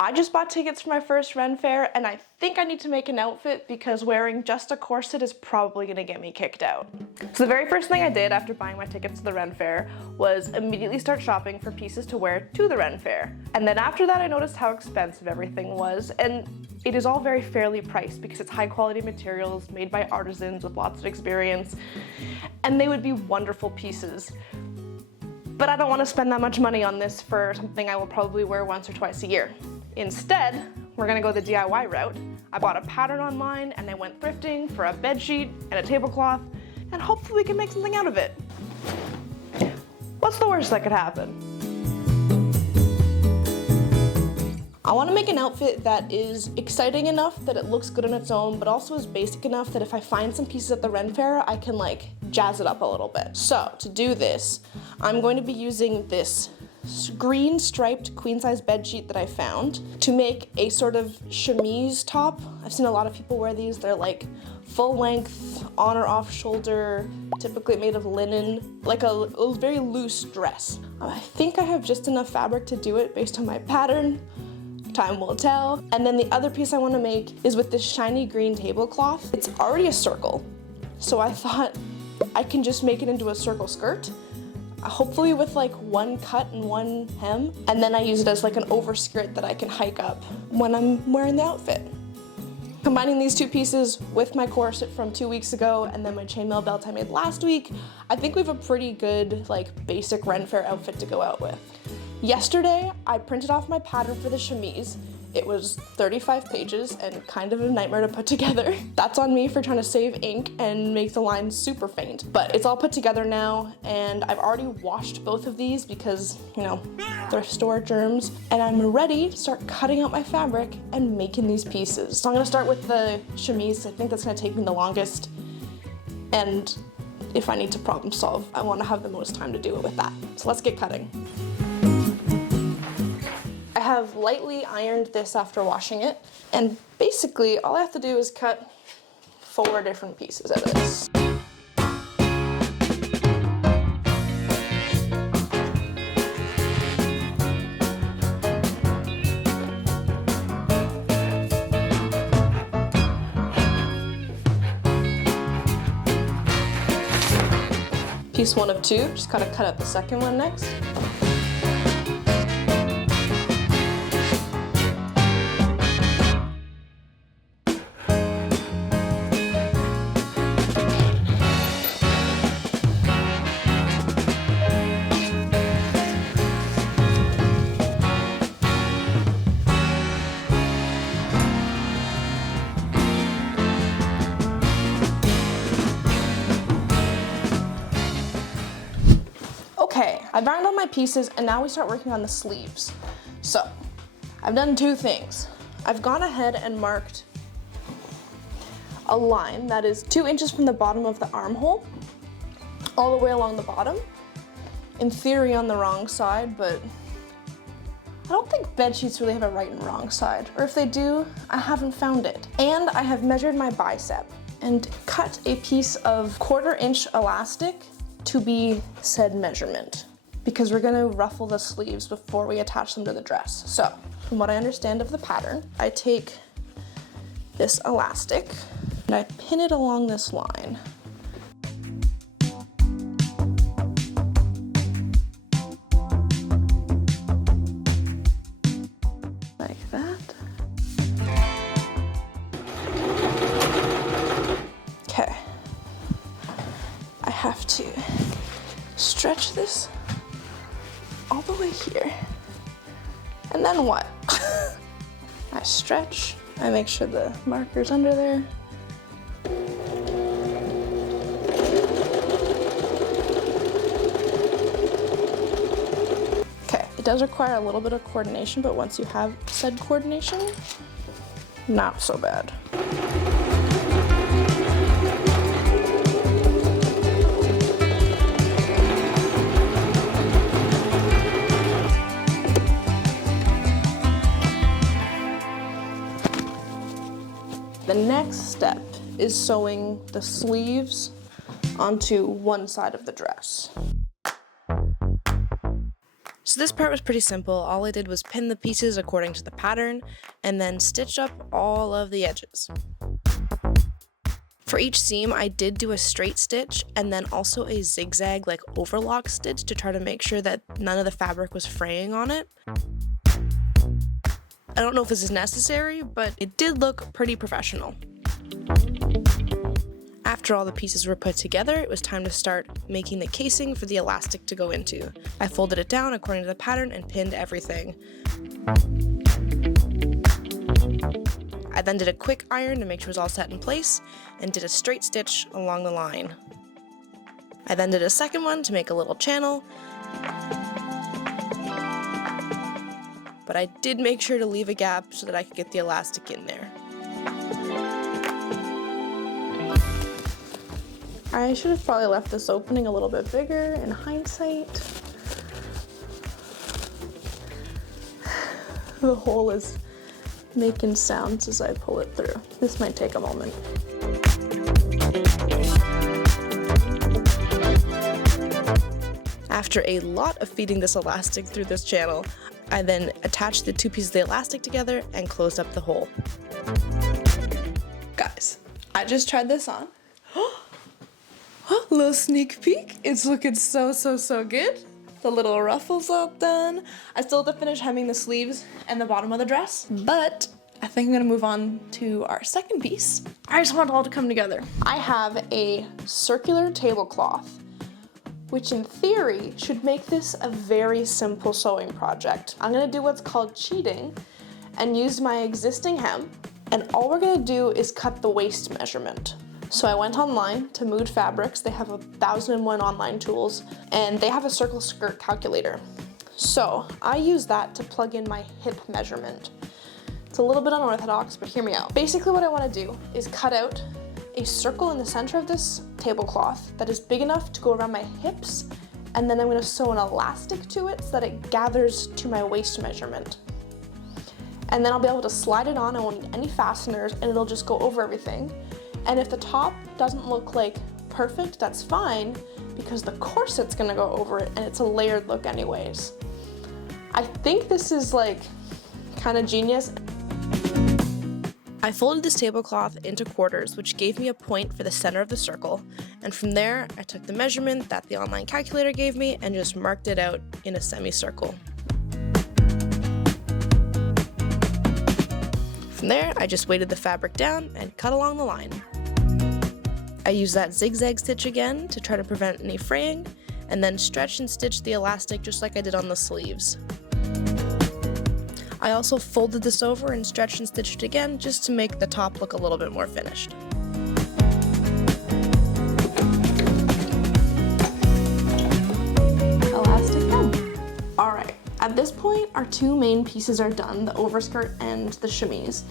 I just bought tickets for my first Ren Fair, and I think I need to make an outfit because wearing just a corset is probably gonna get me kicked out. So the very first thing I did after buying my tickets to the Ren Fair was immediately start shopping for pieces to wear to the Ren Fair. And then after that I noticed how expensive everything was, and it is all very fairly priced because it's high quality materials made by artisans with lots of experience, and they would be wonderful pieces. But I don't want to spend that much money on this for something I will probably wear once or twice a year. Instead, we're gonna go the DIY route. I bought a pattern online and I went thrifting for a bed sheet and a tablecloth, and hopefully we can make something out of it. What's the worst that could happen? I want to make an outfit that is exciting enough that it looks good on its own, but also is basic enough that if I find some pieces at the Ren Fair, I can like jazz it up a little bit. So to do this, I'm going to be using this green striped queen size bed sheet that I found to make a sort of chemise top. I've seen a lot of people wear these. They're like full length, on or off shoulder, typically made of linen, like a very loose dress. I think I have just enough fabric to do it based on my pattern. Time will tell. And then the other piece I want to make is with this shiny green tablecloth. It's already a circle, so I thought I can just make it into a circle skirt, hopefully with like one cut and one hem, and then I use it as like an overskirt that I can hike up when I'm wearing the outfit. Combining these two pieces with my corset from 2 weeks ago and then my chainmail belt I made last week, I think we have a pretty good like basic Ren Fair outfit to go out with. Yesterday, I printed off my pattern for the chemise. It was 35 pages and kind of a nightmare to put together. That's on me for trying to save ink and make the lines super faint. But it's all put together now, and I've already washed both of these because, you know, thrift store germs. And I'm ready to start cutting out my fabric and making these pieces. So I'm gonna start with the chemise. I think that's gonna take me the longest. And if I need to problem solve, I wanna have the most time to do it with that. So let's get cutting. I have lightly ironed this after washing it, and basically all I have to do is cut 4 different pieces of this. Piece 1 of 2, just gotta cut out the second one next. Okay, I've ironed all my pieces and now we start working on the sleeves. So, I've done 2 things. I've gone ahead and marked a line that is 2 inches from the bottom of the armhole, all the way along the bottom. In theory on the wrong side, but I don't think bed sheets really have a right and wrong side, or if they do, I haven't found it. And I have measured my bicep and cut a piece of 1/4 inch elastic to be said measurement, because we're gonna ruffle the sleeves before we attach them to the dress. So, from what I understand of the pattern, I take this elastic and I pin it along this line. Like that. Okay. I have to stretch this all the way here. And then what? I stretch, I make sure the marker's under there. Okay, it does require a little bit of coordination, but once you have said coordination, not so bad. The next step is sewing the sleeves onto one side of the dress. So So this part was pretty simple. All I did was pin the pieces according to the pattern and then stitch up all of the edges. For each seam, I did do a straight stitch and then also a zigzag like overlock stitch to try to make sure that none of the fabric was fraying on it. I don't know if this is necessary, but it did look pretty professional. After all the pieces were put together, it was time to start making the casing for the elastic to go into. I folded it down according to the pattern and pinned everything. I then did a quick iron to make sure it was all set in place and did a straight stitch along the line. I then did a second one to make a little channel, but I did make sure to leave a gap so that I could get the elastic in there. I should have probably left this opening a little bit bigger in hindsight. The hole is making sounds as I pull it through. This might take a moment. After a lot of feeding this elastic through this channel, I then attached the two pieces of the elastic together and closed up the hole. Guys, I just tried this on. Little sneak peek. It's looking so good. The little ruffles all done. I still have to finish hemming the sleeves and the bottom of the dress, but I think I'm gonna move on to our second piece. I just want it all to come together. I have a circular tablecloth, which in theory should make this a very simple sewing project. I'm gonna do what's called cheating and use my existing hem, and all we're gonna do is cut the waist measurement. So I went online to Mood Fabrics. They have 1,001 online tools, and they have a circle skirt calculator. So I use that to plug in my hip measurement. It's a little bit unorthodox, but hear me out. Basically what I wanna do is cut out a circle in the center of this tablecloth that is big enough to go around my hips, and then I'm gonna sew an elastic to it so that it gathers to my waist measurement. And then I'll be able to slide it on. I won't need any fasteners, and it'll just go over everything. And if the top doesn't look like perfect, that's fine, because the corset's gonna go over it and it's a layered look anyways. I think this is like kind of genius. I folded this tablecloth into quarters, which gave me a point for the center of the circle, and from there I took the measurement that the online calculator gave me and just marked it out in a semicircle. From there, I just weighted the fabric down and cut along the line. I used that zigzag stitch again to try to prevent any fraying, and then stretch and stitch the elastic just like I did on the sleeves. I also folded this over and stretched and stitched it again just to make the top look a little bit more finished. Elastic hem. All right, at this point, our two main pieces are done, the overskirt and the chemise.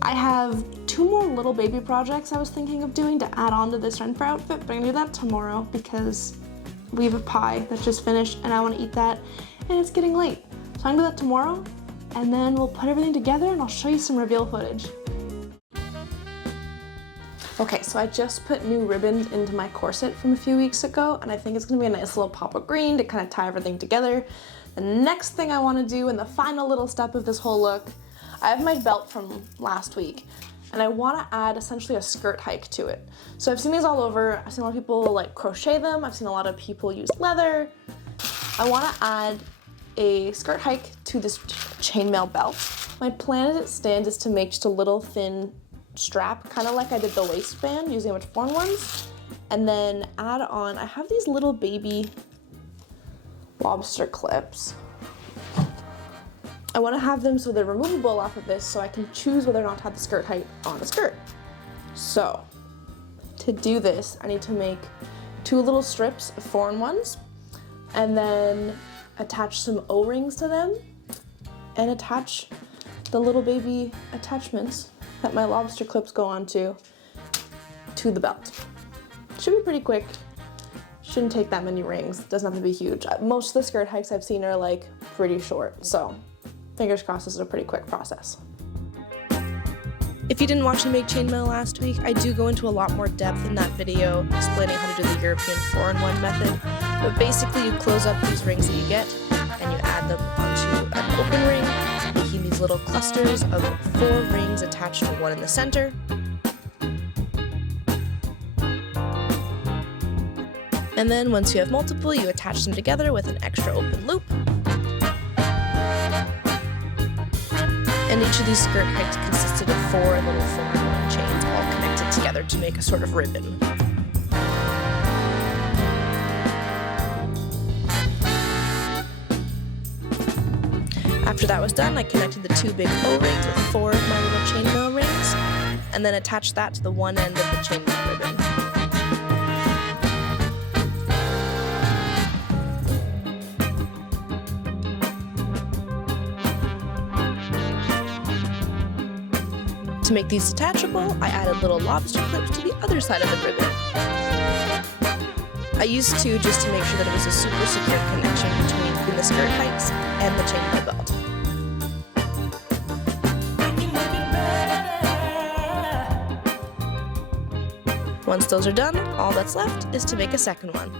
I have two more little baby projects I was thinking of doing to add on to this REN FAIRE outfit, but I'm gonna do that tomorrow because we have a pie that's just finished and I wanna eat that, and it's getting late. So I'm gonna do that tomorrow, and then we'll put everything together and I'll show you some reveal footage. Okay, so I just put new ribbons into my corset from a few weeks ago, and I think it's gonna be a nice little pop of green to kind of tie everything together. The next thing I wanna do, and the final little step of this whole look, I have my belt from last week, and I wanna add essentially a skirt hike to it. So I've seen these all over. I've seen a lot of people like crochet them. I've seen a lot of people use leather. I wanna add a skirt hike to this chainmail belt. My plan as it stands is to make just a little thin strap, kind of like I did the waistband using much worn ones, and then add on, I have these little baby lobster clips. I want to have them so they're removable off of this so I can choose whether or not to have the skirt height on the skirt. So to do this, I need to make two little strips of 4-in-1s and then attach some O-rings to them and attach the little baby attachments that my lobster clips go onto to the belt. Should be pretty quick. Shouldn't take that many rings. Doesn't have to be huge. Most of the skirt hikes I've seen are like pretty short, so fingers crossed this is a pretty quick process. If you didn't watch me make chainmail last week, I do go into a lot more depth in that video explaining how to do the European 4-in-1 method. But basically you close up these rings that you get, and you add them onto an open ring, making these little clusters of 4 rings attached to one in the center. And then once you have multiple, you attach them together with an extra open loop. And each of these skirt hikes consisted of 4 little 4-in-1 chains all connected together to make a sort of ribbon. After that was done, I connected the 2 big O-rings with 4 of my little chainmail rings, and then attached that to the one end of the chainmail ribbon. To make these detachable, I added little lobster clips to the other side of the ribbon. I used 2 just to make sure that it was a super secure connection between the skirt hikes and the chainmail belt. Once those are done, all that's left is to make a second one.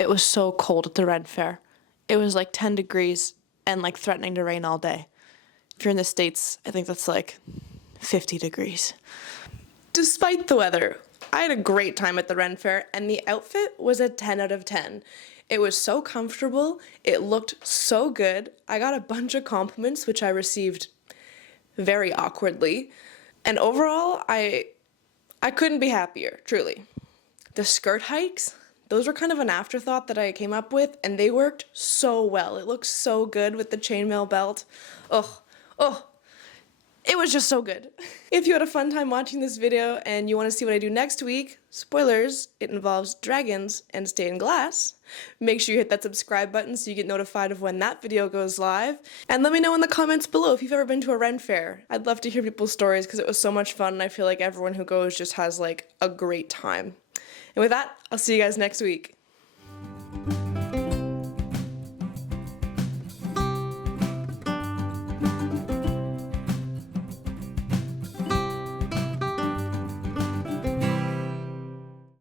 It was so cold at the Ren Fair. It was like 10 degrees and like threatening to rain all day. If you're in the States, I think that's like 50 degrees. Despite the weather, I had a great time at the Ren Fair, and the outfit was a 10 out of 10. It was so comfortable, it looked so good. I got a bunch of compliments, which I received very awkwardly. And overall, I couldn't be happier, truly. The skirt hikes, those were kind of an afterthought that I came up with, and they worked so well. It looked so good with the chainmail belt. It was just so good. If you had a fun time watching this video and you want to see what I do next week, spoilers, it involves dragons and stained glass. Make sure you hit that subscribe button so you get notified of when that video goes live. And let me know in the comments below if you've ever been to a Ren Fair. I'd love to hear people's stories because it was so much fun, and I feel like everyone who goes just has like a great time. And with that, I'll see you guys next week.